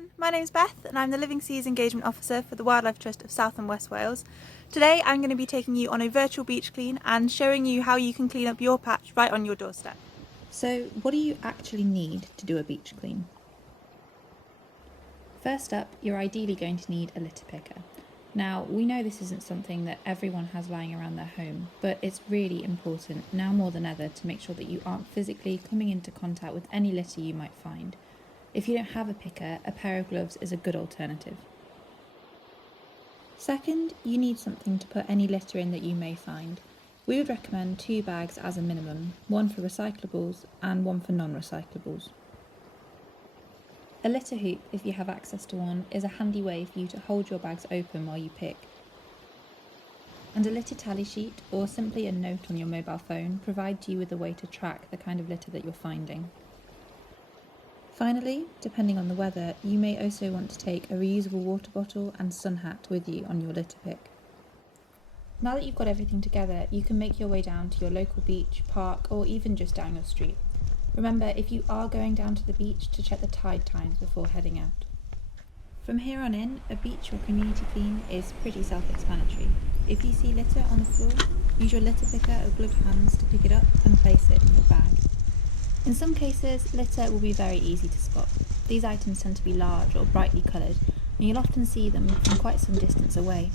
everyone, my name's Beth and I'm the Living Seas Engagement Officer for the Wildlife Trust of South and West Wales. Today I'm going to be taking you on a virtual beach clean and showing you how you can clean up your patch right on your doorstep. So what do you actually need to do a beach clean? First up, you're ideally going to need a litter picker. Now, we know this isn't something that everyone has lying around their home, but it's really important, now more than ever, to make sure that you aren't physically coming into contact with any litter you might find. If you don't have a picker, a pair of gloves is a good alternative. Second, you need something to put any litter in that you may find. We would recommend 2 bags as a minimum, one for recyclables and one for non-recyclables. A litter hoop, if you have access to one, is a handy way for you to hold your bags open while you pick. And a litter tally sheet, or simply a note on your mobile phone, provides you with a way to track the kind of litter that you're finding. Finally, depending on the weather, you may also want to take a reusable water bottle and sun hat with you on your litter pick. Now that you've got everything together, you can make your way down to your local beach, park, or even just down your street. Remember, if you are going down to the beach, to check the tide times before heading out. From here on in, a beach or community clean is pretty self-explanatory. If you see litter on the floor, use your litter picker or gloved hands to pick it up and place it in your bag. In some cases, litter will be very easy to spot. These items tend to be large or brightly coloured, and you'll often see them from quite some distance away.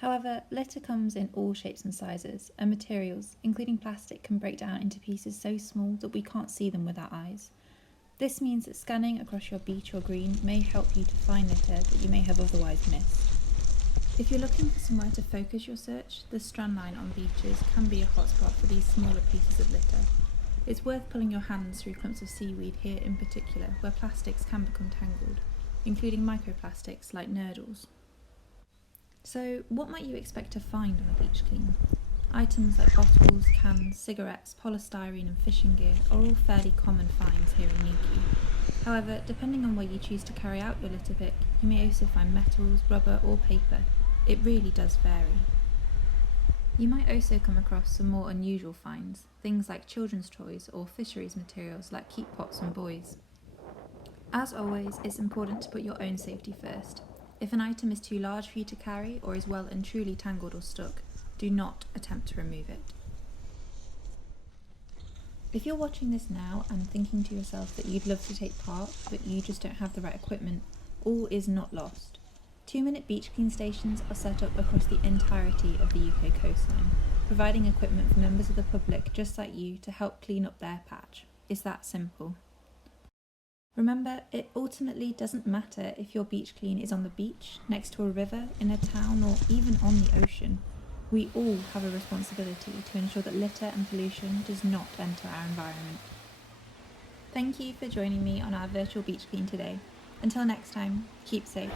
However, litter comes in all shapes and sizes, and materials, including plastic, can break down into pieces so small that we can't see them with our eyes. This means that scanning across your beach or green may help you to find litter that you may have otherwise missed. If you're looking for somewhere to focus your search, the strand line on beaches can be a hotspot for these smaller pieces of litter. It's worth pulling your hands through clumps of seaweed here in particular, where plastics can become tangled, including microplastics like nurdles. So, what might you expect to find on a beach clean? Items like bottles, cans, cigarettes, polystyrene and fishing gear are all fairly common finds here in Newquay. However, depending on where you choose to carry out your litter pick, you may also find metals, rubber or paper. It really does vary. You might also come across some more unusual finds, things like children's toys or fisheries materials like keep pots and buoys. As always, it's important to put your own safety first. If an item is too large for you to carry or is well and truly tangled or stuck, do not attempt to remove it. If you're watching this now and thinking to yourself that you'd love to take part but you just don't have the right equipment, all is not lost. 2-minute beach clean stations are set up across the entirety of the UK coastline, providing equipment for members of the public just like you to help clean up their patch. It's that simple. Remember, it ultimately doesn't matter if your beach clean is on the beach, next to a river, in a town, or even on the ocean. We all have a responsibility to ensure that litter and pollution does not enter our environment. Thank you for joining me on our virtual beach clean today. Until next time, keep safe.